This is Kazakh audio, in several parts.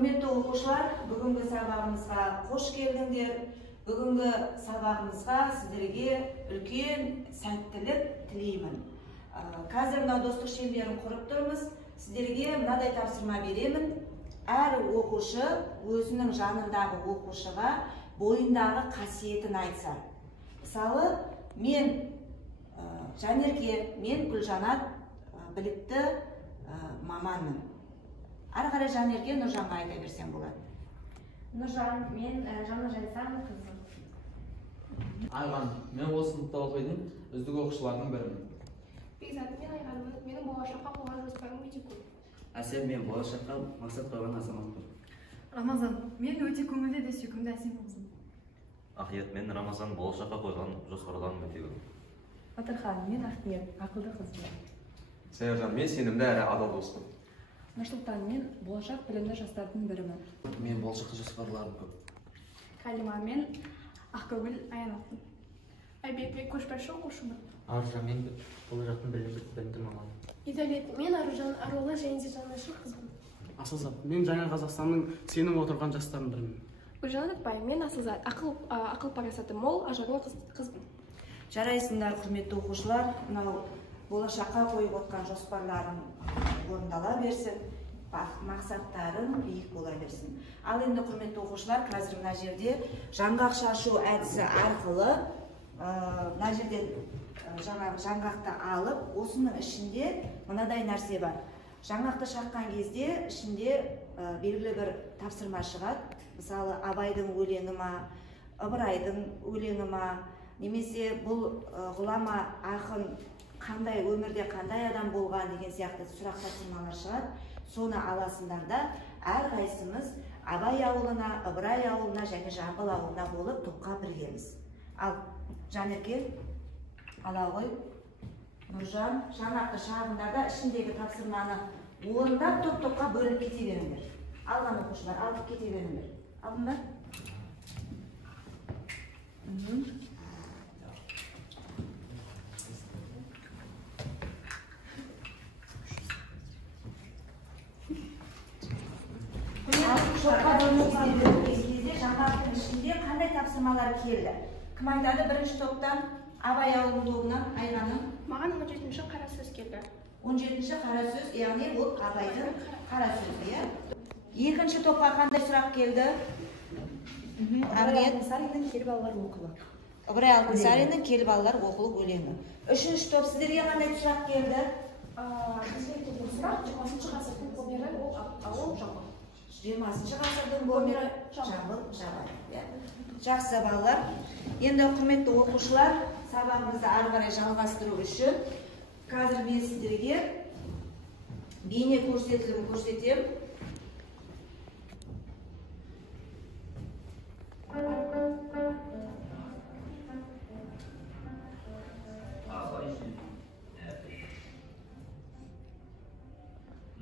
Құрметті оқушылар, бүгінгі сабағымызға қош келдіңдер. Бүгінгі сабағымызға сіздерге үлкен сәттілік тілеймін. Қазір мынау достық шеңберін құрып тұрмыз. Сіздерге мынадай тапсырма беремін. Әр оқушы өзінің жанындағы оқушыға бойындағы қасиетін айтса. Мысалы, мен Жанерке, мен Гүлжанат білікті маманмын. Ары қарай Жанерке Нұржанға айта берсем болады. Нұржан, мен Жанна Жайсан қызым. Айған, мен осы сыныпта оқитын үздік оқушылардың бірімін. Бекзат, мен Айғанмын. Менің болашаққа қойған жоспарым өте көп. Әсел, мен болашаққа мақсат қойған азаматпын. Рамазан, мен өте көңілді де сүйкімді әсем қызым. Ақниет, мен Рамазан болашаққа қойған жоспарларым өте көп. Батырхан, мен Ақниет, ақылды қызым. Саяржан, мен сенімді әрі адал достым. Нұрсұлтан, мен болашақ білімді жастардың бірімін. Мен болашаққа жоспарларым көп. Калима, мен Ақкөгіл Аянатпын. Айбекбек, көшбасшы оқушымын. Аружан, мен болашақтың білімді маманымын. Идолет, мен Аружан арулы және де жанашыр қызбын. Асылзат, мен жаңа Қазақстанның сеніп отырған жастардың бірімін. Гүлжан Атбай, мен Асылзат, ақыл парасаты мол, ажарлы қызбын. Жарайсыңдар, құрметті оқушылар, мынау болашаққа қойып отқан жоспарларың орындала берсін, мақсаттарың биік бола берсін. Ал енді құрметті оқушылар, қазір мына жерде жаңғақ шашу әдісі арқылы мына жерден жаңғақты алып, осының ішінде мынадай нәрсе бар. Жаңғақты шаққан кезде ішінде белгілі бір тапсырма шығады. Мысалы, Абайдың өлеңі ма, Ыбырайдың өлеңі ма, немесе бұл ғұлама ақын қандай өмірде қандай адам болған деген сияқты сұрақ тапсырмалар шығады. Соны аласыңдар да әрқайсымыз Абай ауылына, Ыбырай ауылына және Жамбыл ауылына болып топқа біргеміз. Ал Жанерке, ала ғой. Нұржан, жаңақты шағыңдар да ішіндегі тапсырманы орындап топ-топқа бөлініп кете беріңдер. Алған оқушылар, алып кете беріңдер. Алдыңдар? Шоққа бөлінген кезде жаңғақтың ішінде қандай тапсырмалар келді? Кім айтады? Бірінші топтан Абай ауылының тобынан Айғаным. Маған 17-ші қара сөз келді. 17-ші қара сөз, яғни ол Абайдың қара сөзі. Екінші топқа қандай сұрақ келді? Алтынсариннің кел балалар оқылы. Ыбырай Алтынсариннің кел балалар оқылы өлеңі. Үшінші топ сіздерге қандай сұрақ келді? Бізге келген сұрақ 20-шы ғасырдың гомері ол Жамбыл. 20-шы ғасырдың гомері Жамбыл. Жақсы балалар. Енді құрметті оқушылар, сабағымызды ары қарай жалғастыру үшін қазір мен сіздерге бейне көрсетілімін көрсетемін.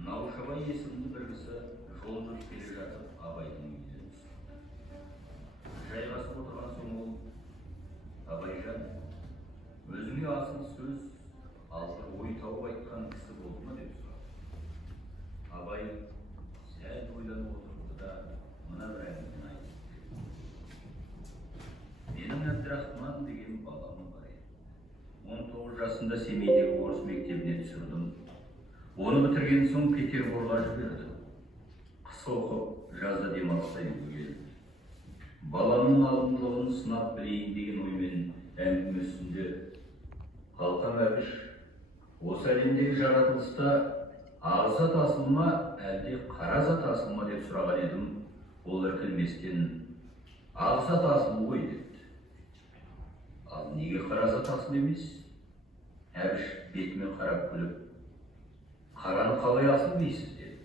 Наушабай есімді бір кісі жол жүріп келе жатып Абайдың үйіне түсті. Жайғасып отырған соң ол: Абайжан, өзіңе асыл сөз, алғыр ой тауып айтқан кісі болды ма деп сұрады. Абай сәл ойланып отырды да мына бір әңгімені айтты. Менің Әбдірахман деген балам бар еді. 19 жасында Семейдегі орыс мектебіне түсірдім. Оны бітірген соң Петербурға жібердім. Қыс оқып, жазда демалыста үйге келдім. Баламның алдындылығын сынап білейін деген оймен әңгіме үстінде: Қалқам Әбіш, осы әлемдегі жаратылыста ағзат асыл ма, әлде қаразат асыл ма деп сұраған едім. Ол іркілместен: ағзат асыл ғой деді. Ал неге қаразат асыл емес? Әбіш бетіме қарап күліп: Қараны қалай асыл дейсіз деді.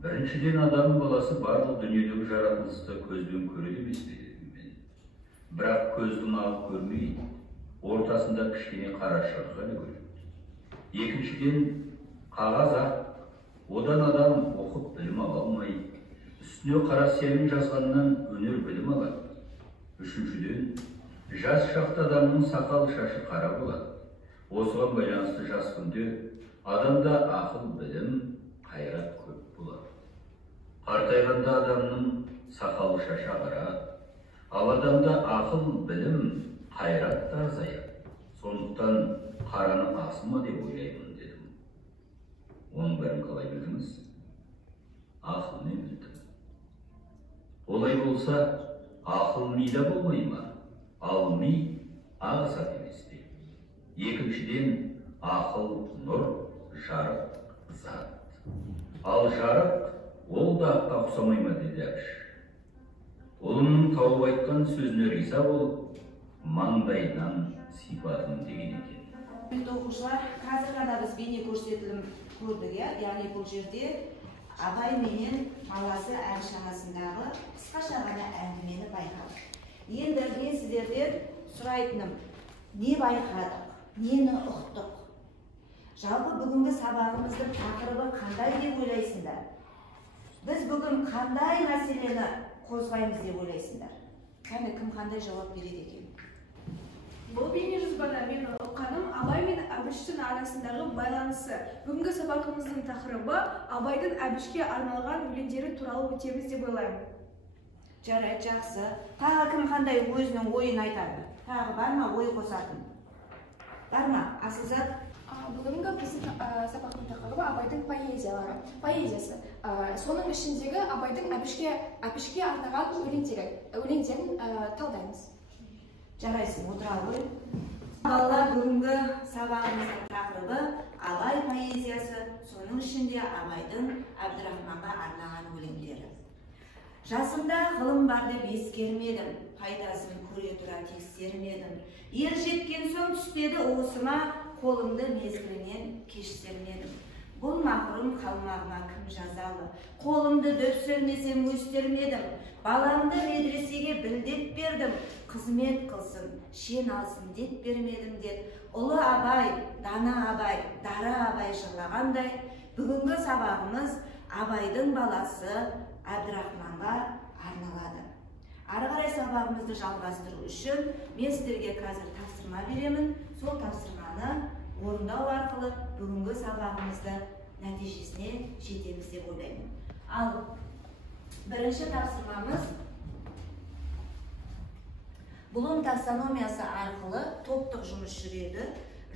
Біріншіден адам баласы барлық дүниедегі жаратылысты көзбен көреді емес пе дедім мен. Бірақ көздің ағы көрмейді, ортасында кішкене қара шық ғана көреді. Екіншіден қағаз ақ, одан адам оқып білім ала алмайды, үстіне қара серін жазғаннан өнер білім алады. Үшіншіден жас шақта адамның сақал шашы қара болады. Осыған байланысты жас күнде адамда ақыл, білім, қайрат көп болады. қартайғанда адамның сақалы шашы ағарады, ал адамда ақыл, білім, қайрат та азаяды. Сондықтан қараны асылма деп ойлаймын дедім. Оның бәрін қалай білдіңіз? Ақылмен білдім. Олай болса, ақыл мида болмай ма? Ал ми ағысат емес пе? Екіншіден, ақыл нұр, жарық, зат. Ал жарық ол да аққа ұқсамай ма деді Әбіш. Ұлымның тауып айтқан сөзіне риза болып, маңдайынан сипатым деген екен. Құрметті оқушылар, қазір ғана біз бейне көрсетілім көрдік, яғни бұл жерде Абай менен баласы Әбіш арасындағы қысқаша ғана әңгімені байқадық. Енді мен сіздерден сұрайтыным, не байқадық, нені ұқтық? Жалпы бүгінгі сабағымыздың тақырыбы қандай деп ойлайсыңдар? Біз бүгін қандай мәселені қозғаймыз деп ойлайсыңдар? Кәне, кім қандай жауап береді екен? Бұл бейнежазбада мен ұққаным Абай мен Әбіштің арасындағы байланысы. Бүгінгі сабағымыздың тақырыбы Абайдың Әбішке арналған өлеңдері туралы өтеміз деп ойлаймын. Жарайды, жақсы. Тағы кім қандай өзінің ойын айтады? Тағы бар ма ой қосатын? Бар ма? Асылзат? Бүгінгі біздің сабақтың тақырыбы Абайдың поэзиясы. Соның ішіндегі Абайдың Әбішке арнаған өлеңдерін талдаймыз. Жарайсың, отыра ғой. Балалар, бүгінгі сабағымыздың тақырыбы Абай поэзиясы, соның ішінде Абайдың Әбдірахманға арнаған өлеңдері. Жасымда ғылым бар деп ескермедім, пайдасын көре тұра тексермедім. Ер жеткен соң түспеді уысыма, қолымды мезгілінен кеш сермедім. Бұл мақұрым қалмағыма кім жазалы, қолымды дөпсірмесем өстермедім. Баламды медресеге білдеп бердім, қызмет қылсын, шен алсын деп бермедім деп. Ұлы Абай, дана Абай, дара Абай жырлағандай, бүгінгі сабағымыз Абайдың баласы Әбдірахманға арналады. Ары қарай сабағымызды жалғастыру үшін мен сіздерге қазір тапсырма беремін. Сол тапсырманы орындау арқылы бүгінгі сабағымызды нәтижесіне жетеміз деп ойлаймын. Ал бірінші тапсырмамыз Блум таксономиясы арқылы топтық жұмыс жүреді.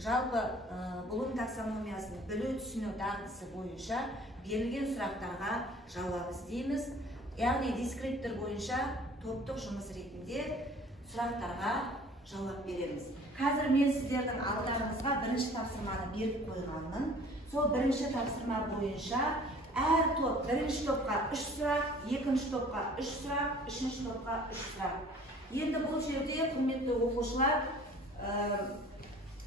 Жалпы Блум таксономиясын білу түсіну дағдысы бойынша берілген сұрақтарға жауап іздейміз. Яғни дескриптор бойынша топтық жұмыс ретінде сұрақтарға жауап береміз. Қазір мен сіздердің алдарыңызға бірінші тапсырманы беріп қойғанмын. Сол бірінші тапсырма бойынша әр топ, бірінші топқа 3 сұрақ, екінші топқа 3 сұрақ, үшінші топқа 3 сұрақ. Енді бұл жерде, құрметті оқушылар,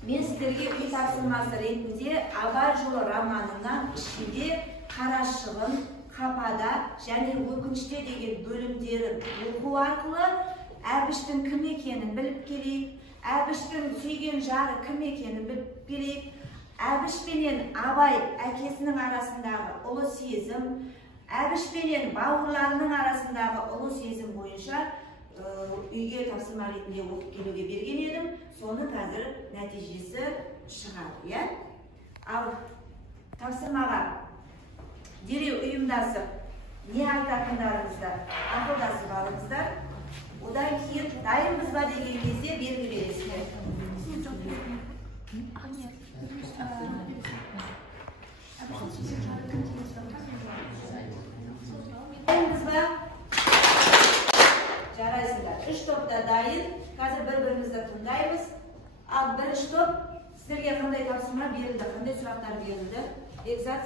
мен сіздерге үй тапсырмасы ретінде Абай жолы романынан ішінде Қарашығын, Қапада және Өкініште деген бөлімдерін оқу арқылы Әбіштің кім екенін біліп келейік, Әбіштің сүйген жары кім екенін біліп келейік, Әбіш пенен Абай әкесінің арасындағы ұлы сезім, Әбіш пенен бауырларының арасындағы ұлы сезім бойынша үйге тапсырма ретінде оқып келуге берген едім. Соны қазір нәтижесі шығады. Ал тапсырмаға дереу ұйымдасып не айтатындарыңызды ақылдасып алыңыздар. Одан кейін дайынбыз ба деген кезде белгі бересіздер. Дайынбыз ба? Жарайсыңдар. 3 топта дайын. Қазір бір-бірімізді тыңдаймыз. Ал бірінші топ сіздерге қандай тапсырма берілді, қандай сұрақтар берілді? Бекзат.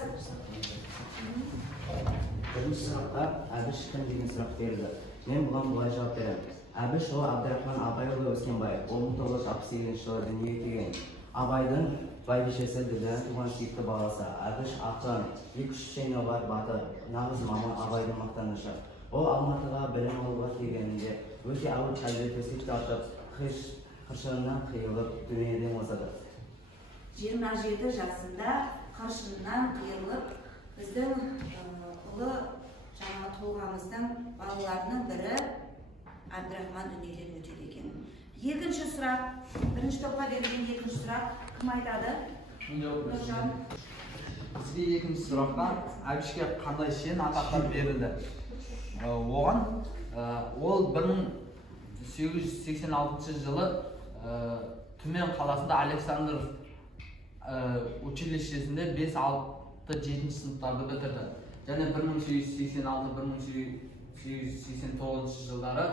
Бірінші сұраққа Әбіш кім деген сұрақ берілді. Мен бұған былай жауап беремін. Әбіш ол Әбдірахман Абайұлы Өскенбаев 1968 жылы дүниеге келген. Абайдың бәйбішесі Дүлияның туған сүйікті баласы. Әбіш ақын, 2 шені бар батыр, нағыз маман Абайдың мақтанышы. Ол Алматыға білім алуға келгенінде өте ауыр қалбет төсек тартып, қыршынынан қиылып дүниеден озады. 27 жасында қыршынынан қиылып, біздің ұлы жаңа тұлғамыздың балаларының бірі Әбдірахман дүниеден өтеді екен. Екінші сұрақ, бірінші топқа берілген екінші сұрақ кім айтады? Нұржан. бізге екінші сұрақта әбішке қандай шен атақтар берілді? Оған ол 1886 жылы Түмен қаласында Александр училищесінде 5-6-7 сыныптарды бітірді. Және 1886-1889 жылдары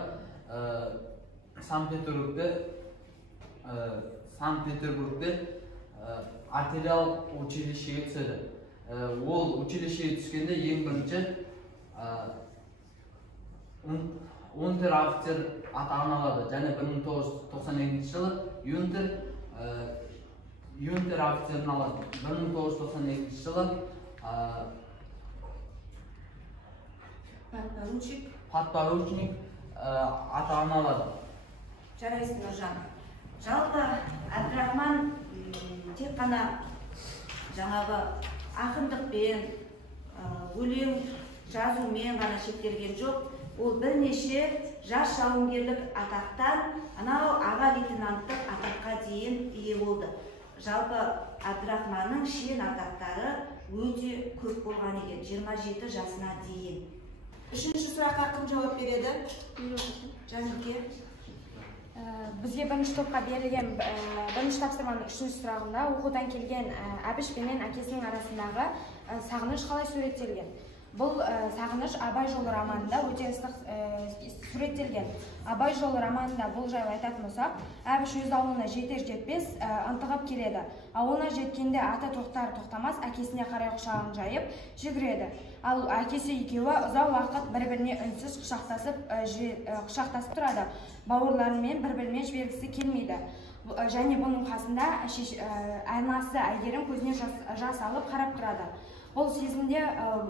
Санкт-Петербургте артиллериялық училищеге түседі. Ол училищеге түскенде ең бірінші унтер-офицер атағын алады. Және 1992 жылы юнтер-офицерін алады. 1992 жылы подпоручник атағын алады. Жарайсың, Нұржан. Жалпы Әбдірахман тек қана жаңағы ақындықпен, өлең жазумен ғана шектелген жоқ. Ол бірнеше жас жауынгерлік атақтан анау аға лейтенанттық атаққа дейін ие болды. Жалпы Әбдірахманның шен атақтары өте көп болған екен, 27 жасына дейін. Үшінші сұраққа кім жауап береді? Жанеке. Бізге бірінші топқа берілген бірінші тапсырманың үшінші сұрағында оқудан келген Әбіш пенен әкесінің арасындағы сағыныш қалай суреттелген? Бұл сағыныш Абай жолы романында өте ыстық суреттелген. Абай жолы романында бұл жайлы айтатын болсақ, Әбіш өз ауылына жетер-жетпес ынтығып келеді. Ауылына жеткенде ата тоқтар-тоқтамас әкесіне қарай құшағын жайып жүгіреді. Ал әкесі екеуі ұзақ уақыт бір-біріне үнсіз құшақтасып тұрады. Бауырларымен бір-бірімен жібергісі келмейді. Және бұның қасында анасы Әйгерім көзіне жас алып қарап тұрады. Бұл сезімде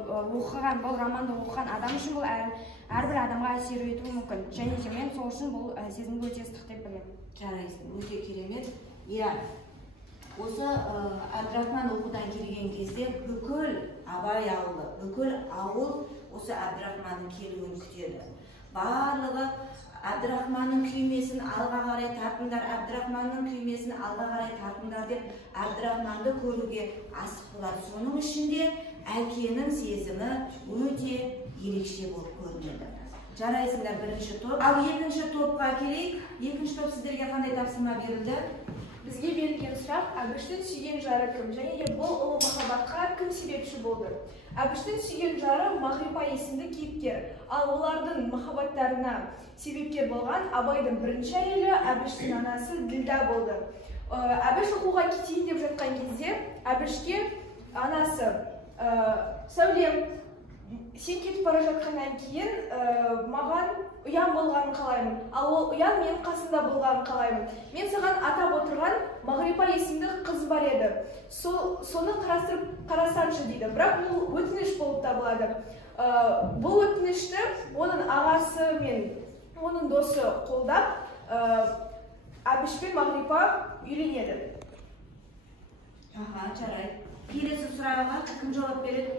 бұл романды оқыған адам үшін бұл әрбір адамға әсер етуі мүмкін. Және де мен сол үшін бұл сезімді өте ыстық деп білемін. Жарайсың, өте керемет. Иә, осы Әбдірахман оқудан келген кезде бүкіл Абай ауылы, бүкіл ауыл осы Әбдірахманның келуін күтеді. Барлығы Әбдірахманның күймесін алға қарай тартыңдар, Әбдірахманның күймесін алға қарай тартыңдар деп Әбдірахманды көруге асық болады. Соның ішінде әкенің сезімі өте ерекше болып көрінеді. Жарайсыңдар, бірінші топ. Ал екінші топқа келейік. Екінші топ сіздерге қандай тапсырма берілді? Бізге берілген сұрақ Әбіштің сүйген жары кім? Және де бұл ұлы махаббатқа кім себепші болды? Әбіштің сүйген жары Мағрипа есімді кейіпкер. Ал олардың махаббаттарына себепкер болған Абайдың бірінші әйелі Әбіштің анасы Ділда болды. Әбіш оқуға кетейін деп жатқан кезде Әбішке анасы Сәулем, сен кетіп бара жатқаннан кейін маған ұян болғанын қалаймын. Ал ол ұян менің қасында болғанын қалаймын. Мен саған атап отырған Мағрипа есімді қыз бар еді. Соны қарасаңшы дейді. Бірақ бұл өтініш болып табылады. Бұл өтінішті оның ағасы мен оның досы қолдап, Әбіш пен Мағрипа үйленеді. Жарайды. Келесі сұрағыға кім жауап береді?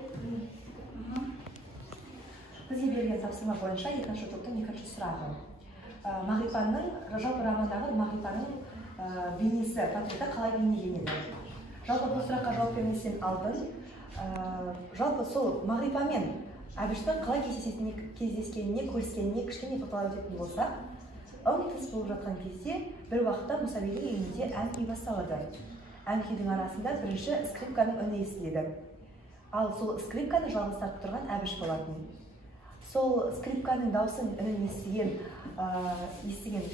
Бізге берілген тапсырма бойынша екінші топтың екінші сұрағы. Жалпы романдағы Мағрипаның бейнесі, портреті қалай бейнеленеді? Жалпы бұл сұраққа жауап берместен алдын, жалпы сол Мағрипамен Әбіштің қалай кездескеніне, көріскеніне кішкене тоқталып өтетін болсақ, тыс болып жатқан кезде бір уақытта Мұсабайдың үйінде ән күй басталады. Ән күйдің арасында бірінші скрипканың үні естіледі. Ал сол скрипканы жалғыз тартып тұрған Әбіш болатын. Сол скрипканың даусын үнін естіген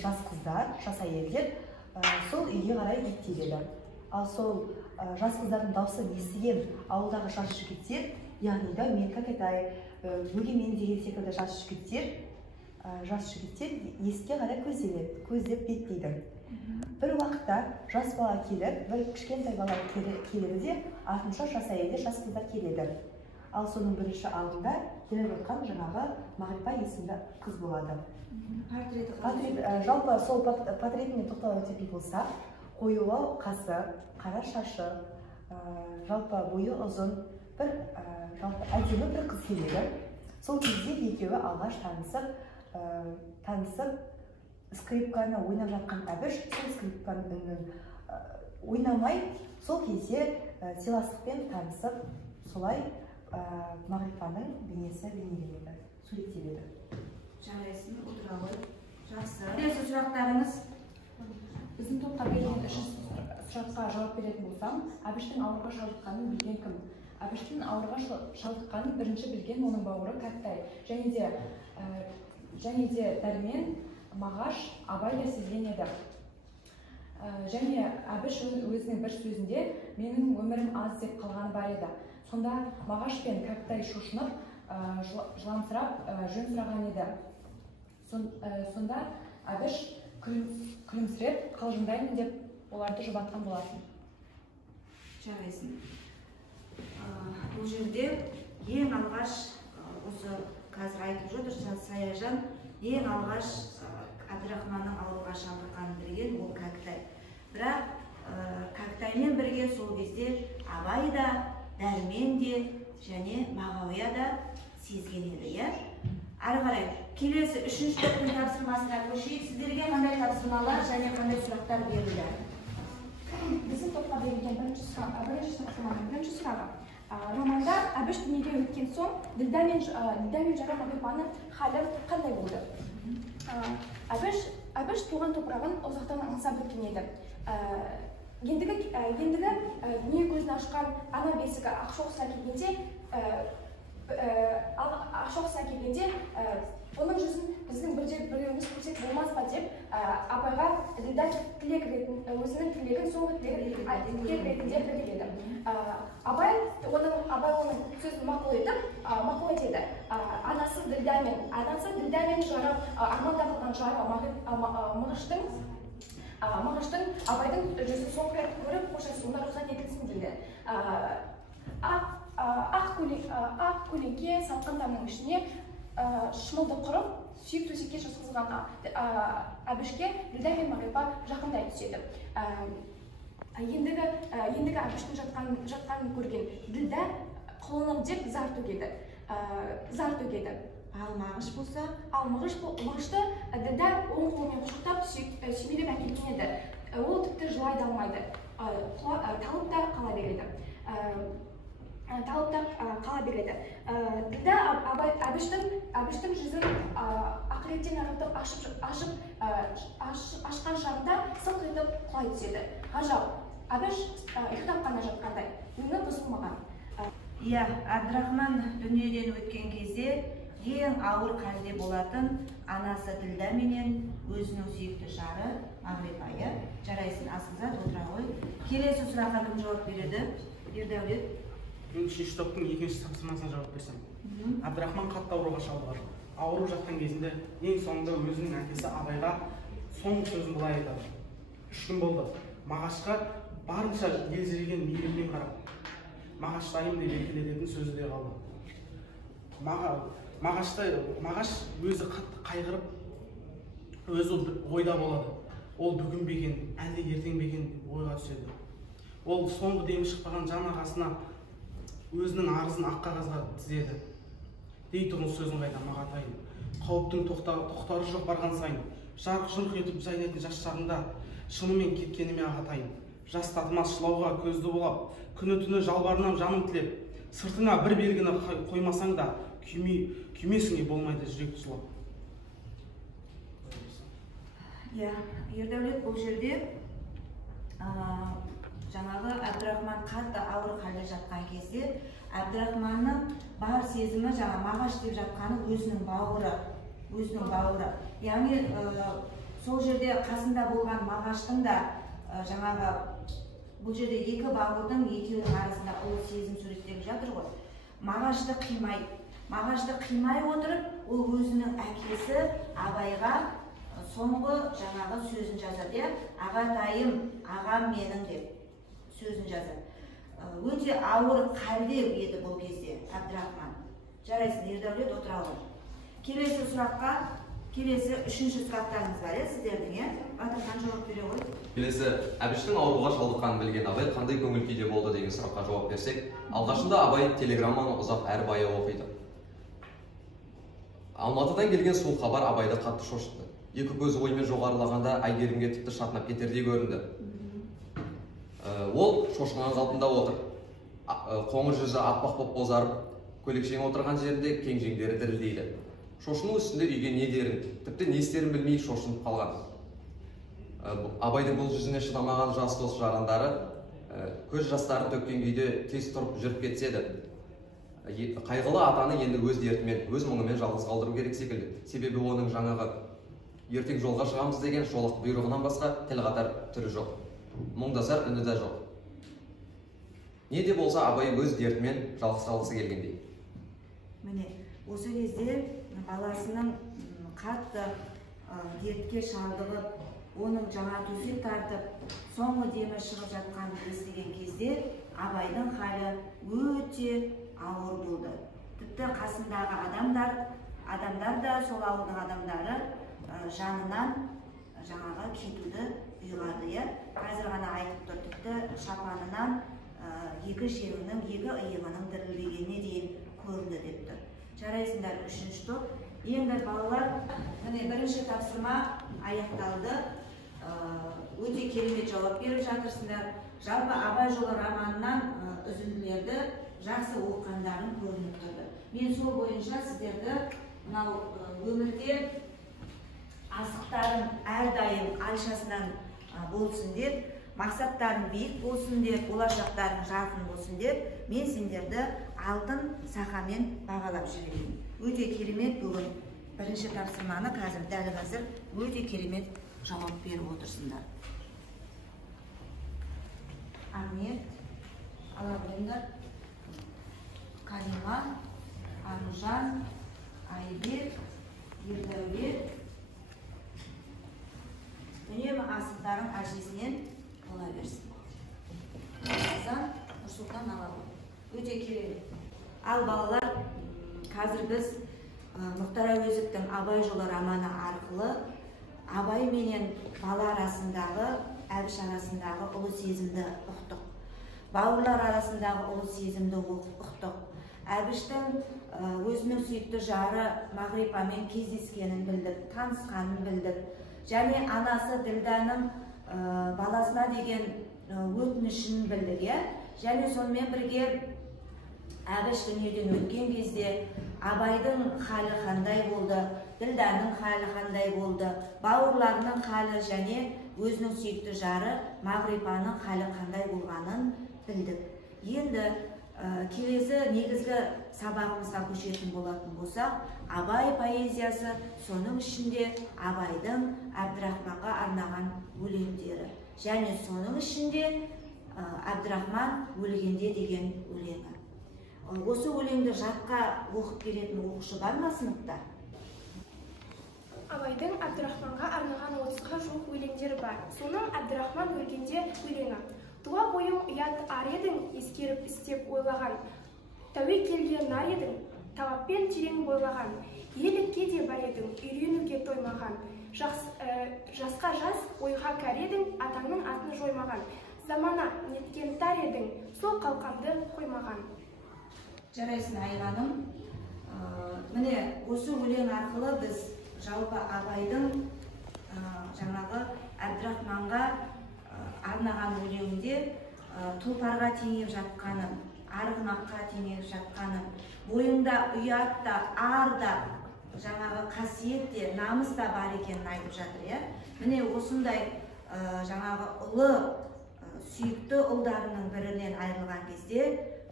жас қыздар, жас әйелдер сол үйге қарай беттейді. Ал сол жас қыздардың даусын естіген ауылдағы жас жігіттер, яғни да мен Кәкетай, Бөлемен деген секілді жас жігіттер есікке қарай көздеп беттейді. Бір уақытта жас бала келіп, бір кішкентай бала келеді де, артынша жас әйелдер, жас қыздар келеді. Ал соның бірінші алдында келіп жатқан жаңағы Мағрипа есімді қыз болады. Жалпы сол портретіне тоқталып өтетін болсақ, қоюы қасы, қара шашы, жалпы бойы ұзын, әдемі бір қыз келеді. Сол кезде екеуі алғаш танысып, скрипканы ойнап жатқан Әбіш сол скрипканың үнін ойнамай, сол кезде сыйластықпен танысып, солай мағрипаның бейнесі бейнеленеді, суреттеледі. Жарайсың, отыра ғой. Жақсы. Келесі сұрақтарыңыз? Біздің топқа берген сұраққа жауап беретін болсам, Әбіштің ауырға шалдыққанын білген кім? Әбіштің ауырға шалдыққанын бірінші білген оның бауыры Кәкітай. Және де Дәрмен, Мағаш, Абай да сезген еді. Және Әбіш өзінің бір сөзінде менің өмірім аз деп қалғаны бар еді. Сонда Мағаш пен Кәкітай шошынып, жыламсырап, жөн сұраған еді. Сонда Әбіш күлімсіреп, қалжыңдаймын деп оларды жұбатқан болатын. Жарайсың. Бұл жерде ең алғаш, осы қазір айтып жатыр, Саяжан ең алғаш Әбдірахманның ауруға шалдыққанын білген ол Кәкітай. Бірақ Кәкітаймен бірге сол кезде Абай да, Дәрмен де және Мағауия да сезген еді. Ары қарай, келесі үшінші топтың тапсырмасына көшейік. Сіздерге қандай тапсырмалар және қандай сұрақтар берілді? Біздің топқа берілген бірінші сұрағы. Романда Әбіш дүниеге өткен соң Ділдә мен Жара Мағрипаның халі қандай болды? Әбіш туған топырағын ұзақтан аңсап өткен еді. Ендігі дүние көзін ашқан ана бесігі Ақшоқысына келгенде оның жүзін біздің біреуіміз көрсек болмас па деп Абайға Ділдә өзінің тілегін, соңғы тілек ретінде білдіреді. Абай оның сөзін мақұл етеді. Анасы Ділдә мен Жара, арманда қалған Жара Мағаштың Абайдың жүзін соңғы рет көріп қоштасуына рұқсат етілсін дейді. Ақ көлеңке салқын тамның ішіне шымылды құрып, сүйік төсекке жасқызған Әбішке Ділдә мен Мағрипа жақындай түседі. Ендігі Әбіштің жатқанын көрген Ділдә құлыным деп зар төгеді. Ал Мағыш болса? Ал Мағышты Ділдә оң қолымен құшақтап сүймелеп әкелген еді. Ол тіпті жылай да алмайды. Талып та қала береді. Ділдә Әбіштің жүзін ақыреттен арылтып ашқан шағында сылқ етіп құлай түседі. Ғажап, Әбіш ұйықтап қана жатқандай, өңі бұзылмаған. Әбдірахман дүниеден өткен кезде ең ауыр халде болатын анасы Ділдә менен өзінің сүйікті жары Мағрипа. Жарайсың, Асылзат, отыра ғой. Келесі сұраққа кім жауап береді? Ердәулет. Мен үшінші топтың екінші тапсырмасына жауап берсем. Әбдірахман қатты ауруға шалдығады. Ауырып жатқан кезінде ең соңында өзінің әкесі Абайға соңғы сөзін былай айтады. 3 күн болды. Мағашқа барынша елжіреген мейіріммен қарап, Мағаштайым деп еркелететін сөзі де қалды. Мағаш өзі қатты қайғырып, өзі ойда болады. Ол бүгін бе екен, әлде ертең бе екен ойға түседі. Ол соңғы демі шықпаған жан ағасына өзінің арызын ақ қағазға тізеді. Дейтұғын сөзін қайда Мағатайым. Қауіптің тоқтары жоқ барған сайын, жарқ-жұрқ етіп жайнайтын жас шағында шынымен кеткеніме ағатайым. Жас татымас шылауға көзді болап, күні-түні жалбарынан жаным тілеп, сыртыңа бір белгіні қоймасаң да, күймесіңе болмайды жүректі жылап. Ердәулет, бұл жерде жаңағы Әбдірахман қатты ауыр халде жатқан кезде Әбдірахманның бар сезімі жаңа Мағаш деп жатқаны өзінің бауыры. Яғни сол жерде қасында болған Мағаштың да жаңағы бұл жерде екі бауырдың екеуінің арасында ұлы сезім суреттеліп жатыр ғой. Мағашты қимай отырып, ол өзінің әкесі Абайға соңғы жаңағы сөзін жазады. Ағатайым, ағам менің деп сөзін жазады. Өте ауыр халде еді бұл кезде Әбдірахман. Жарайсың, Ердәулет, отыра ғой. Келесі сұраққа, келесі үшінші сұрақтарыңыз бар, сіздердің, Батырхан жауап бере ғой. Келесі, Әбіштің ауруға шалдыққанын білген Абай қандай көңіл күйде болды деген сұраққа жауап берсек, алғашында Абай телеграмманы ұзақ әрі баяу оқиды. Алматыдан келген суық хабар Абайды қатты шошытты. Екі көзі оймен жоғарылағанда Әйгерімге тіпті шатынап кетердей көрінді. Ол шошынған қалпында отыр. қоңыр жүзі аппақ боп бозарып, көйлекшең отырған жерінде кеңжеңдері дірілдейді. Шошыну үстінде үйге не дерін, тіпті не істерін білмей шошынып қалған. Абайдың бұл жүзіне шыдамаған жас дос жарандары көз жастарын төккен күйде тез тұрып жүріп кетседі. Қайғылы атаны енді өз дертімен, өз мұңымен жалғыз қалдыру керек секілді. Себебі оның жаңағы ертең жолға шығамыз деген жолақ бұйрығынан басқа тіл қатар түрі жоқ. Мұңдасар үні де жоқ. Не де болса Абай өз дертімен жалғыз қалғысы келгендей. Міне, осы кезде баласының қатты дертке шалдығып, оның жаңа төсек тартып, соңғы демі шығып жатқанын естіген кезде Абайдың халі өте ауыр болды. Тіпті қасындағы адамдар да, сол ауылдың адамдары жанынан жаңаға кетуді ұйғарды. Қазір ғана айтып тұр, тіпті шапанынан екі жеңінің, екі иығының дірілдегеніне дейін көрінді деп тұр. Жарайсыңдар, үшінші топ. Енді балалар, міне бірінші тапсырма аяқталды. Өте керемет жауап беріп жатырсыңдар. Жалпы Абай жолы романынан үзінділерді жақсы оқығандарын көрініп тұрды. Мен сол бойынша сіздерді мынау өмірде асықтарың әрдайым алшасынан болсын деп, мақсаттарың биік болсын деп, болашақтарың жарқын болсын деп, мен сендерді алтын сақамен бағалап жіберейін. Өте керемет бүгін бірінші тапсырманы дәл қазір өте керемет жауап беріп отырсыңдар. Ахмет, Алабрендар, Карима, Аружан, Айбек, Ердәулет. Үнемі асықтарың әжесінен бола берсін. Азан, Нұрсұлтан Алабы. Өте керемет. Ал балалар, қазір біз Мұхтар Әуезовтің Абай жолы романы арқылы Абай менен бала арасындағы, әбіш арасындағы ұлы сезімді ұқтық. Бауырлар арасындағы ұлы сезімді ұқтық. Әбіштің өзінің сүйікті жары Мағрипамен кездескенін білдік, танысқанын білдік. Және анасы Ділданың баласына деген өтінішін білдік. Және сонымен бірге Әбіш дүниеден өткен кезде Абайдың халі қандай болды, Ділданың халі қандай болды, бауырларының халі және өзінің сүйікті жары Мағрипаның халі қандай болғанын білдік. Енді келесі негізгі сабағымызға көшетін болатын болсақ, Абай поэзиясы, соның ішінде Абайдың Әбдірахманға арнаған өлеңдері. Және соның ішінде Әбдірахман өлгенде деген өлеңі. Осы өлеңді жатқа оқып беретін оқушы бар ма сыныпта? Абайдың Әбдірахманға арнаған 30-ға жуық өлеңдері бар. Соның Әбдірахман өлгенде өлеңі. Туа бойың ұят ар едің, ескеріп істеп ойлаған. Тәуекелге нар едің, талаппен терең бойлаған. Елікке де бар едің, үйренуге тоймаған. Жасқа жас, ойға кәр едің, атаңның атын жоймаған. Замана неткен тар едің, сол қалқамды қоймаған. Жарайсын Айғаным, міне осы өлең арқылы біз жалпы Абайдың жаңағы Әбдірахманға арнаған өлеңінде тұлпарға теңеп жатқанын, арғымаққа теңеп жатқанын, бойыңда ұят та, ар да, жаңағы қасиет те, намыс та бар екенін айтып жатыр. Міне осындай жаңағы ұлы сүйікті ұлдарының бірінен айырылған кезде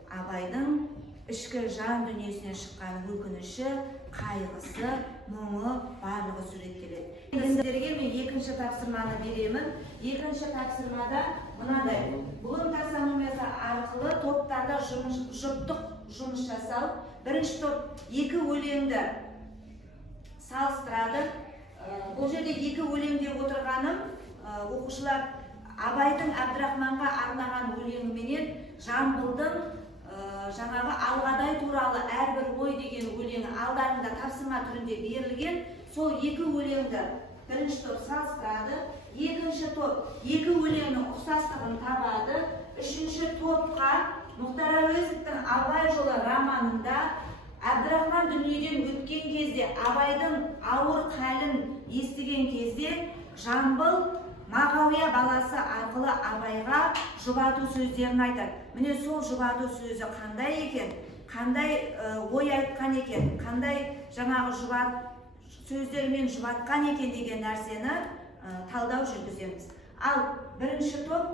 Абайдың ішкі жан дүниесінен шыққан өкініші, қайғысы, мұңы барлығы суреттеледі. Сіздерге мен екінші тапсырманы беремін. Екінші тапсырмада мынадай, бұлым таксономиясы арқылы топтарда жұптық жұмыс жасау. Бірінші топ екі өлеңді салыстырады. Бұл жерде екі өлеңде отырғаным оқушылар Абайдың Әбдірахманға арнаған өлеңіменен Жамбылдың жаңағы Алғадай туралы әрбір ой деген өлеңі алдарында тапсырма түрінде берілген. Сол екі өлеңді бірінші топ салыстырады, екінші топ екі өлеңнің ұқсастығын табады, үшінші топқа Мұхтар Әуезовтің Абай жолы романында Әбдірахман дүниеден өткен кезде, Абайдың ауыр хәлін естіген кезде Жамбыл Мағауия баласы арқылы Абайға жұбату сөздерін айтады. Міне сол жұбату сөзі қандай екен, қандай ой айтқан екен, қандай жаңағы сөздермен жұбатқан екен деген нәрсені талдау жүргіземіз. Ал бірінші топ,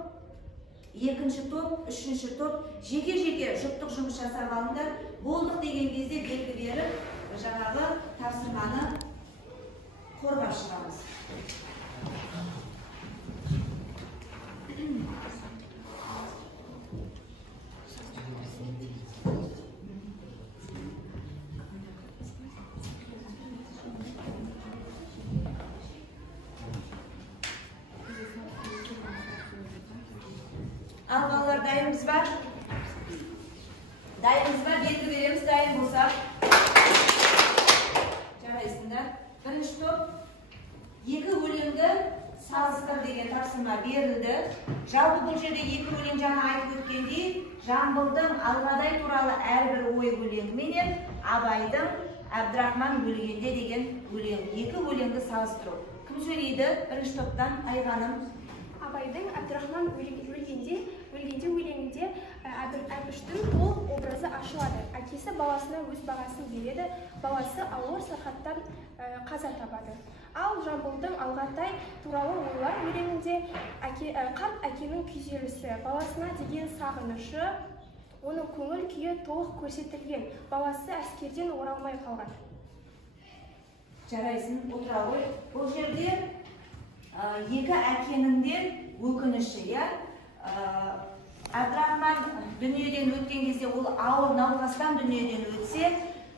екінші топ, үшінші топ жеке-жеке жұптық жұмыс жасап алыңдар. Болдық деген кезде белгі беріп, жаңағы тапсырманы қорғап шығамыз. Ал балалар, дайынбыз ба? Дайынбыз ба? Белгі береміз, дайын болсақ. Жарайсыңдар. Бірінші топ, екі өлеңді салыстыр деген тапсырма берілді. Жалпы бұл жерде екі өлең жаңа айтып өткендей, Жамбылдың Алғадай туралы әрбір ой өлеңі менен Абайдың Әбдірахман өлгенде деген өлең. Екі өлеңді салыстыру. Кім сөйлейді? Бірінші топтан Айғаным. Абайдың Әбдірахман өлгенде өлеңінде Әбіштің ол образы ашылады. Әкесі баласына өз бағасын береді, баласы ауыр сырқаттан қаза табады. Ал Жамбылдың Алғадай туралы ойлар өлеңінде қарт әкенің күйзелісі, баласына деген сағынышы, оның көңіл күйі толық көрсетілген, баласы әскерден оралмай қалған. Жарайсын, отыра ғой. Бұл жерде екі әкенің де өкініші, Әбдірахман дүниеден өткен кезде, ол ауыр науқастан дүниеден өтсе,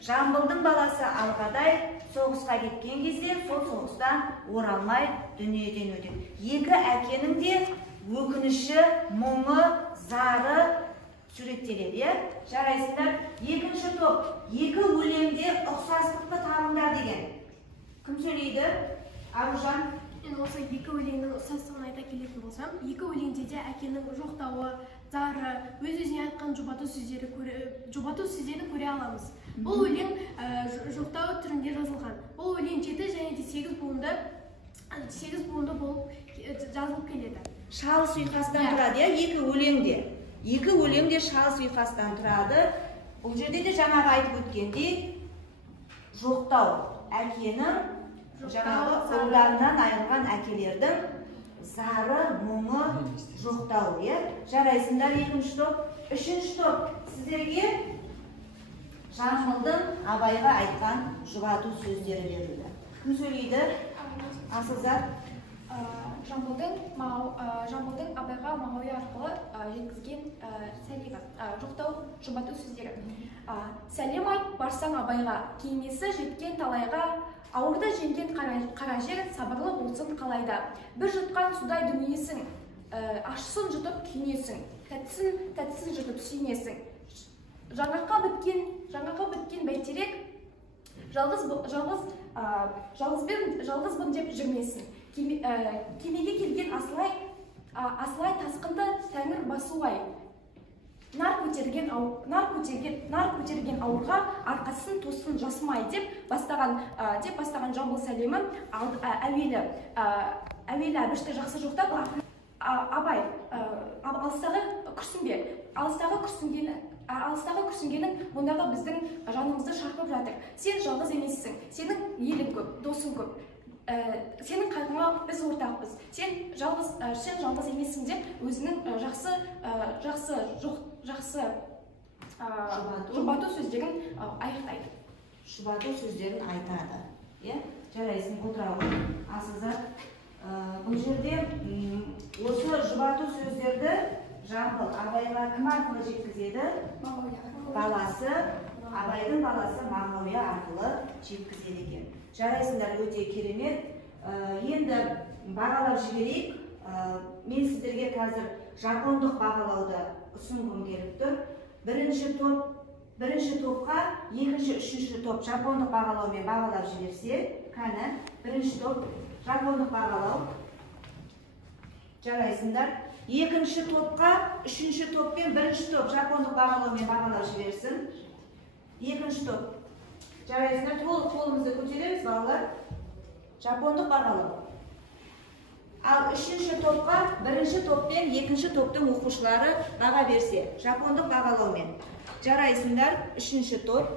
Жамбылдың баласы Алғадай соғысқа кеткен кезде, сол соғыстан оралмай дүниеден өтеді. Екі әкенің де өкініші, мұңы, зары суреттеледі. Жарайсыңдар. Екінші топ, екі өлеңде ұқсастықты табыңдар деген. Кім сөйлейді? Аружан. Осы екі өлеңнің ұқсастығын айта келетін болсам, екі өлеңде де әкенің жоқтауы, зары, өз-өзіне айтқан жұбату сөздерін көре аламыз. Бұл өлең жоқтау түрінде жазылған. Бұл өлең 7 және де 8 буынды болып жазылып келеді. Шалыс ұйқастан тұрады, екі өлеңде. Екі өлеңде шалыс ұйқастан тұрады. Бұл жерде де жаңағы айтып өткендей, жоқтау әкенің жаңағы қолдарынан айырылған әкелердің зары, мұңы, жоқтау. Жарайсыңдар. Екінші топ. Үшінші топ. Сіздерге Жамбылдың Абайға айтқан жұбату сөздері берілді. Кім сөйлейді? Асылзат. Жамбылдың Абайға Мағауия арқылы жеткізген сәлемі, жоқтау жұбату сөздері. Сәлем айт барсаң Абайға, кеңесі жеткен талайға, ауырды жеңген қара жер сабырлы болсын қалайда. Bir жұтқан судай дүниесің, ашысын жұтып күйнесің, тәттісін жұтып сүйнесің. Жаңаққа біткен бәйтерек, жалғызбын деп жүрмесін. Кемеге келген асылай тасқынды тәңір басуай. Нар көтерген ауырға арқасын тосын жасымай деп бастаған Жамбыл сәлемі әуелі Әбішті жақсы жоқтап, Абай, алыстағы күрсінгенің мұндағы біздің жанымызды шарпып жатыр. Сен жалғыз емессің, сенің елің көп, досың көп. Сенің қайғыңа біз ортақпыз. Сен жалғыз емессің деп өзінің жақсы жұбату сөздерін аяқтайды. Жұбату сөздерін айтады. Жарайсын, отырауы. Асылзат. Бұл жерде осы жұбату сөздерді Жамбыл Абайға кім арқылы жеткізеді? Абайдың баласы Мағауия арқылы жеткізеді екен. Жарайсыңдар, өте керемет. Енді бағалап жіберейік. Мен сіздерге қазір жапондық бағалауды ұсынғым келіп тұр. Бірінші топқа, екінші, үшінші топ жапондық бағалаумен бағалап жіберсе, кәні бірінші топ жапондық бағалау. Жарайсыңдар. Екінші топқа, үшінші топпен бірінші топ жапондық бағалаумен бағалап жіберсін. Екінші топ. Жарайсыңдар, толық қолымызды көтереміз, балалар. Жапондық бағалау. Ал үшінші топқа бірінші топ пен екінші топтың оқушылары баға берсе, жапондық бағалаумен. Жарайсыңдар, үшінші топ.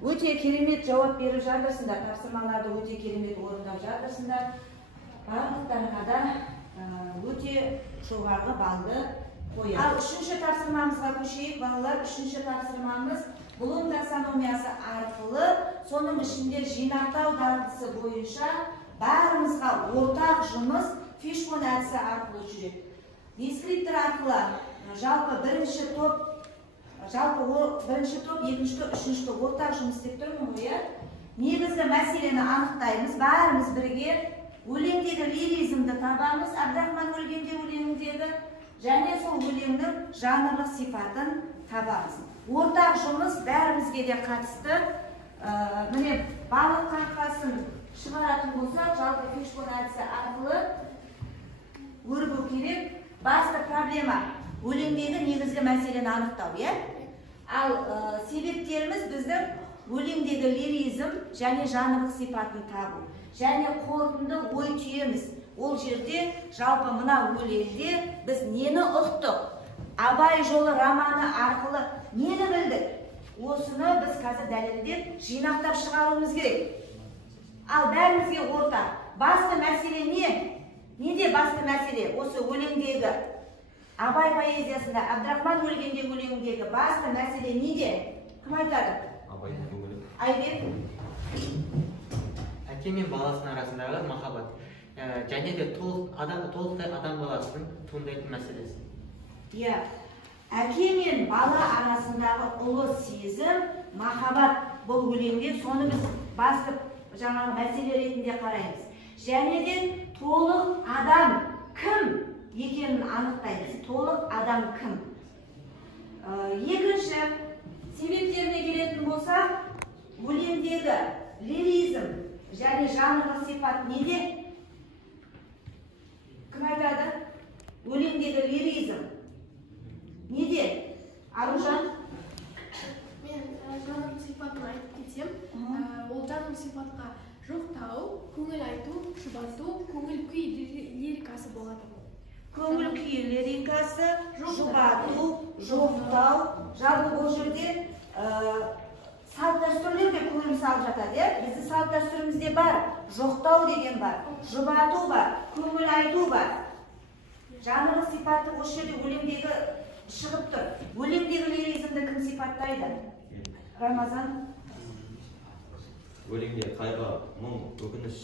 Өте керемет жауап беріп жатырсыңдар, тапсырмаларды өте керемет орындап жатырсыңдар. Барлықтарыңа да өте жоғарғы балды қояды. Ал үшінші тапсырмамызға көшейік, балалар. Үшінші тапсырмамыз Блум таксономиясы арқылы, соның ішінде жинақтау дағдысы бойынша бәрімізға ортақ жұмыс фишбон әдісі арқылы жүреді. Дескриптор арқылы жалпы бірінші топ, екінші топ, үшінші топ ортақ жұмыс істеп тұрмын ғой. Негізгі мәселені анықтаймыз, бәріміз бірге өлеңдегі лиризмді табамыз, Әбдірахман өлгенде өлеңіндегі, және сол өлеңнің жанрлық сипатын табамыз. Ортақ жұмыс бәрімізге де қатысты. Міне балық қаңқасын шығаратын болсақ, жалпы фишбон әдісі арқылы өрбу керек. Басты проблема өлеңдегі негізгі мәселені анықтау, Ал себептеріміз біздің өлеңдегі лиризм және жанрлық сипатын табу. Және қорытынды ой түйеміз. Ол жерде жалпы мына өлеңде біз нені ұқтық? Абай жолы романы арқылы нені білдік? Осыны біз қазір дәлелдеп жинақтап шығаруымыз керек. Ал бәрімізге ортақ. Басты мәселе не? Неде басты мәселе? Осы өлеңдегі Абай поэзиясында, Әбдірахман өлгенде өлеңдегі басты мәселе неде? Кім айтады? Айбек. Әке мен баласының арасындағы махаббат. Және де толықтай адам баласының туындайтын мәселесі. Әке мен бала арасындағы ұлы сезім, махаббат бұл өлеңде, соны біз басты жаңағы мәселе ретінде қараймыз. Және де толық адам кім екенін анықтаймыз. Толық адам кім? Екінші, себептеріне келетін болсақ, өлеңдегі лиризм және жанрлық сипат неде? Кім айтады? Өлеңдегі лиризм неде? Аружан? Мен жанрлық сипатын айтып кетсем, ол жанрлық сипатқа жоқтау, көңіл айту, жұбату, көңіл күй лирикасы болады. Көңіл күй лирикасы, жұбату, жоқтау, жалпы бұл жерде салт дәстүрлерге көңіл салып жатады. Біздің салт дәстүрімізде бар, жоқтау деген бар, жұбату бар, көңіл айту бар. Жанрлық сипатты осы жерде өлеңдегі шығып тұр. Өлеңдегі лиризмді кім сипаттайды? Рамазан? Өлеңде қайғы, мұң, өкініш,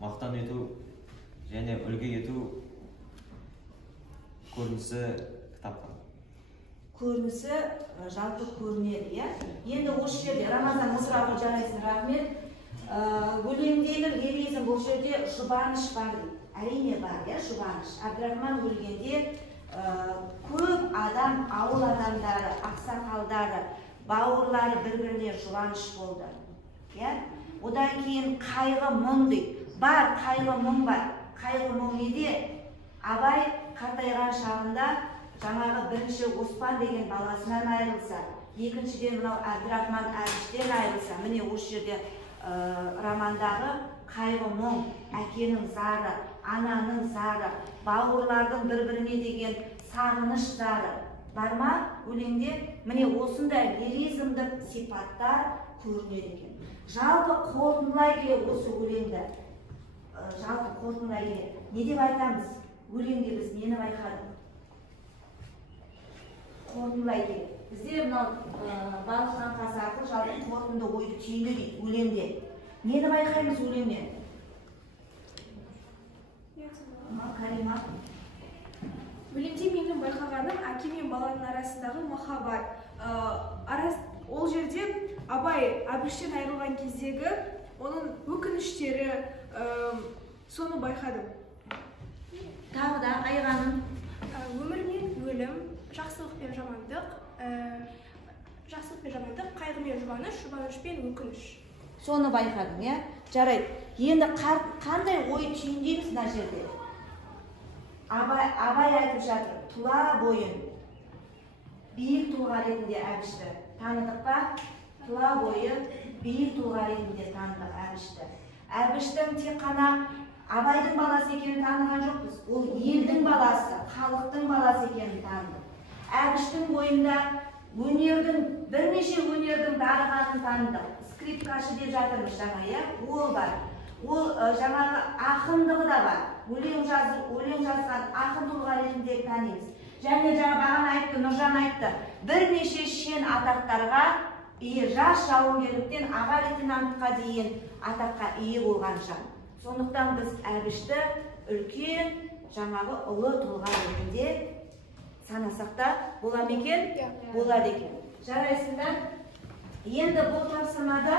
мақтан ету және үлгі ету көрінісі кітапқа. Көрінісі жалпы көрінеді, Енді осы жерде Рамазан сұрағы жарайсың, рахмет. Өлеңдегі лиризм бұл жерде жұбаныш бар дейді. Әрине бар, жұбаныш. Әбдірахман өлгенде көп адам, ауыл адамдары, ақсақалдары, бауырлары бір-біріне жұбаныш болды. Одан кейін қайғы мұң дейді. Бар, қайғы мұң бар. Қайғы мұң неде? Абай қартайған шағында жаңағы бірінші Оспан деген баласынан айырылса, екіншіден мынау Әбдірахман Әбіштен айырылса, міне осы жерде романдағы қайғы мұң, әкенің зары, ананың зары, бауырлардың бір-біріне деген сағыныш зары бар ма өлеңде? Міне осындай лиризмдік сипаттар көрінеді екен. Жалпы қорытындылай келе осы өлеңді, жалпы қорытындылай келе не деп айтамыз? Өлеңде біз нені байқадық? Қорытындылай келе. Бізде мынау балық қаңқасы арқылы жалпы қорытынды ойды түйінді дейді өлеңде. Нені байқаймыз өлеңнен? Карима? Өлеңде менің байқағаным әке мен баланың арасындағы махаббат. Ол жерде Абай Әбіштен айырылған кездегі оның өкініштері, соны байқадым. Тағы да Айғаным? Өмір мен өлім, жақсылық пен жамандық, қайғы мен жұбаныш, жұбаныш пен өкініш. Соны байқадым, Жарайды. Енді қандай ой түйіндейміз мына жерде? Абай айтып жатыр, тұла бойын биік тұлға ретінде Әбішті таныдық па? Тұла бойы биік тұлға ретінде таныдық Әбішті. Әбіштің тек қана Абайдың баласы екенін таныған жоқпыз. Ол елдің баласы, халықтың баласы екенін таныдық. Әбіштің бойында бірнеше өнердің дарығанын таныдық. Скрипкашы деп жатырмыз жаңа, иә? Ол бар. Ол жаңағы ақындығы да бар. Өлең жазған ақын тұлға ретінде танимыз. Және бағана айтты, Нұржан айтты, бірнеше шен атақтарға ие, жас жауынгерліктен аға лейтенантқа дейін атаққа ие болған жан. Сондықтан біз Әбішті үлкен жаңағы ұлы тұлға ретінде санасақ та бола ма екен? Болады екен. Жарайсыңдар. Енді бұл тапсырмада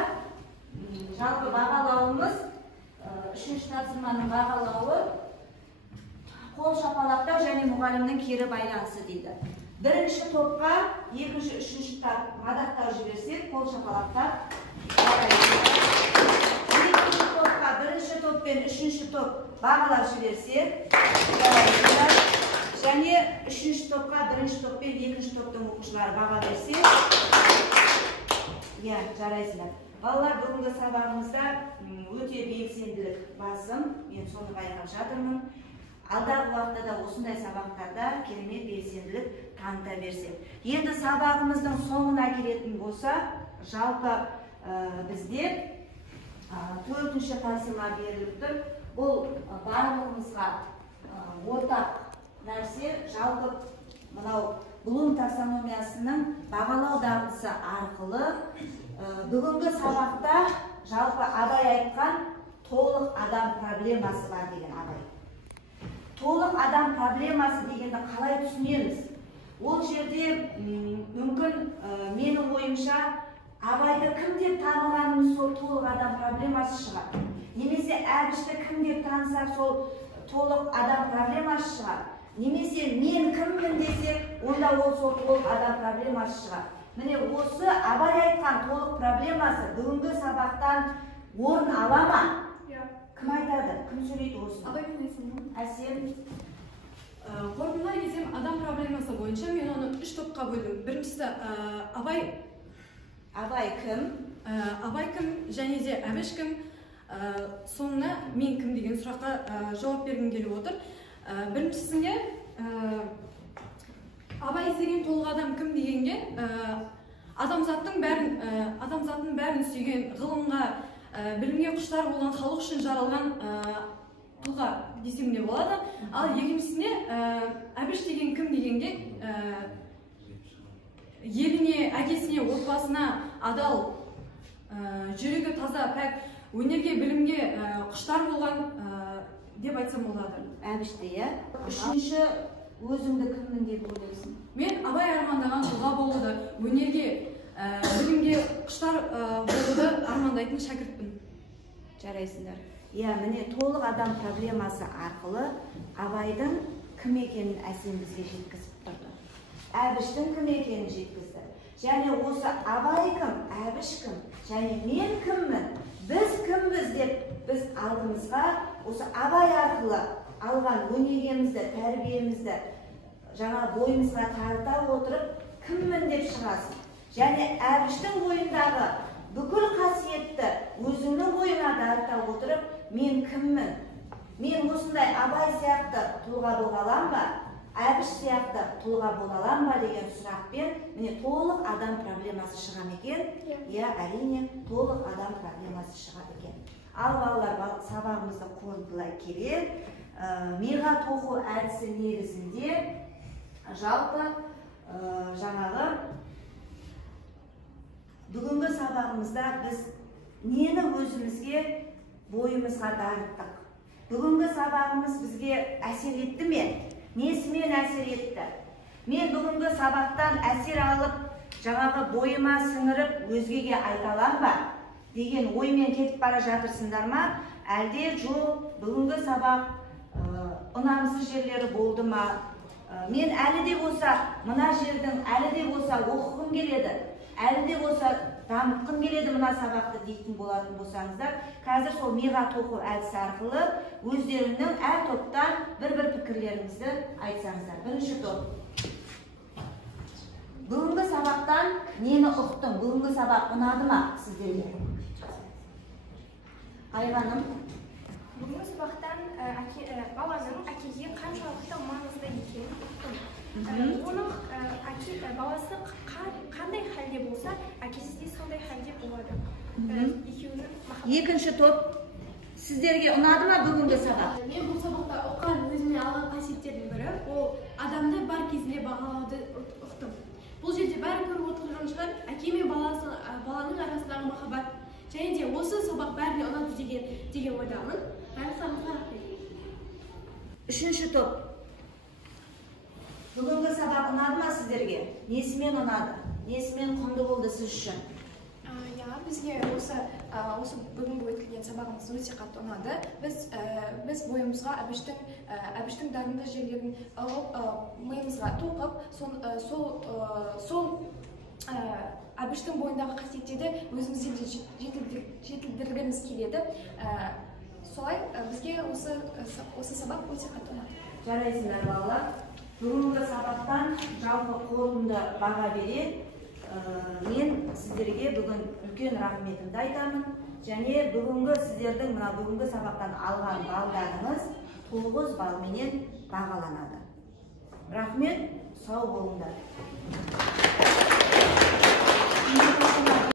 жалпы бағалауымыз, үшінші тапсырманың бағалауы қол шапалақтау және мұғалімнің кері байланысы дейді. Бірінші топқа, екінші, үшінші топ мадақтау жіберсек, қол шапалақтап. Екінші топқа, бірінші топ пен үшінші топ бағалап жіберсек, және үшінші топқа, бірінші топ пен екінші топтың оқушылары баға берсе, жарайсыңдар. Балалар, бүгінгі сабағымызда өте белсенділік басым, мен соны байқап жатырмын. Алдағы уақытта да осындай сабақтарда керемет белсенділік таныта берсек. Енді сабағымыздың соңына келетін болса, жалпы бізде 4-ші тапсырма беріліп тұр. Бұл барлығымызға ортақ нәрсе, жалпы мынау Блум таксономиясының бағалау дағдысы арқылы бүгінгі сабақта жалпы Абай айтқан толық адам проблемасы бар деген Абай. Толық адам проблемасы дегенді қалай түсінеміз? Ол жерде мүмкін менің ойымша Абайды кім деп танығанымыз сол толық адам проблемасы шығар. Немесе Әбішті кім деп танысақ сол толық адам проблемасы шығар. Немесе мен кіммін десек, онда ол сол толық адам проблемасы шығар. Міне осы Абай айтқан толық проблемасы бүгінгі сабақтан орын ала ма? Кім айтады? Кім сөйлейді осыны? Абай мен айтсам. Әсем. Қорытындылай кетсем, адам проблемасы бойынша мен оны 3 топқа бөлдім. Біріншісі Абай. Абай кім? Абай кім және де Әбіш кім? Соңына мен кім деген сұраққа жауап бергім келіп отыр. Біріншісінде Абай деген толық адам кім дегенге адамзаттың бәрін сүйген, ғылымға, білімге құштар болған халық үшін жаралған тұлға десем де болады. Ал екіншісіне Әбіш деген кім дегенге еліне, әкесіне, отбасына адал, жүрегі таза, пәк, өнерге, білімге құштар болған деп айтсам болады. Әбішті, иә? Үшінші өзіңді кіммін деп ойлайсың? Мен Абай армандаған тұлға болуды, өнерге, білімге құштар болуды армандайтын шәкіртпін. Жарайсыңдар. Иә, міне толық адам проблемасы арқылы Абайдың кім екенін Әсем бізге жеткізіп тұрды. Әбіштің кім екенін жеткізді. Және осы Абай кім, Әбіш кім, және мен кіммін, біз кімбіз деп біз алдымызға осы Абай арқылы алған өнегемізді, тәрбиемізді жаңа бойымызға тарта отырып кіммін деп шығасың. Және Әбіштің бойындағы бүкіл қасиетті өзіңнің бойына тарта отырып мен кіммін, мен осындай Абай сияқты тұлға бола алам ба, Әбіш сияқты тұлға бола алам ба деген сұрақпен міне толық адам проблемасы шығам екен. Иә, әрине толық адам проблемасы шығады екен. Ал балалар, сабағымызды қорытындылай келе, миға тоқу әдісі негізінде жалпы жаңағы бүгінгі сабағымызда біз нені өзімізге бойымызға дарыттық. Бүгінгі сабағымыз бізге әсер етті ме? Несімен әсер етті? Мен бүгінгі сабақтан әсер алып, жаңағы бойыма сіңіріп, өзгеге айта алам ба? Деген оймен кетіп бара жатырсыңдар ма? Әлде жоқ, бүгінгі сабақ ұнамсыз жерлері болды ма? Мен әлі де болса, мына жердің әлі де болса оқығым келеді, әлі де болса дамытқым келеді мына сабақты дейтін болатын болсаңыздар, қазір сол миға тоқу әдісі арқылы өздерінің әр топтан бір-бір пікірлеріңізді айтсаңыздар. Бірінші топ. Бүгінгі сабақтан нені ұқтың? Бүгінгі сабақ ұнады ма сіздерге? Айғаным? бүгінгі сабақтан баланың әкеге қаншалықты маңызды екенін ұқтым. Оның баласы қандай халде болса, әкесі де сондай халде болады. Екінші топ, сіздерге ұнады ма бүгінгі сабақ? Мен бұл сабақта ұққан өзіме алған қасиеттердің бірі, ол адамды бар кезінде бағалауды ұқтым. Бұл жерде бәрі көріп отырған шығар, әке мен баланың арасындағы махаббат. Және де осы сабақ бәріне ұнады деген ойдамын. Бәріңізге рахмет. Үшінші топ. Бүгінгі сабақ ұнады ма сіздерге? Несімен ұнады? Несімен құнды болды сіз үшін? Бізге осы бүгінгі өтілген сабағымыз өте қатты ұнады. Біз бойымызға әбіштің дарынды жерлерін миымызға тоқып, сол әбіштің бойындағы қасиеттерді өзімізде жетілдіргіміз келеді. Солай бізге осы сабақ өте қатты ұнады. Жарайсыңдар балалар. Бүгінгі сабақтан жалпы қорытынды баға бере, мен сіздерге бүгін үлкен рахметімді айтамын. Және бүгінгі сабақтан алған балдарыңыз 9 балменен бағаланады. Рахмет, сау болыңдар.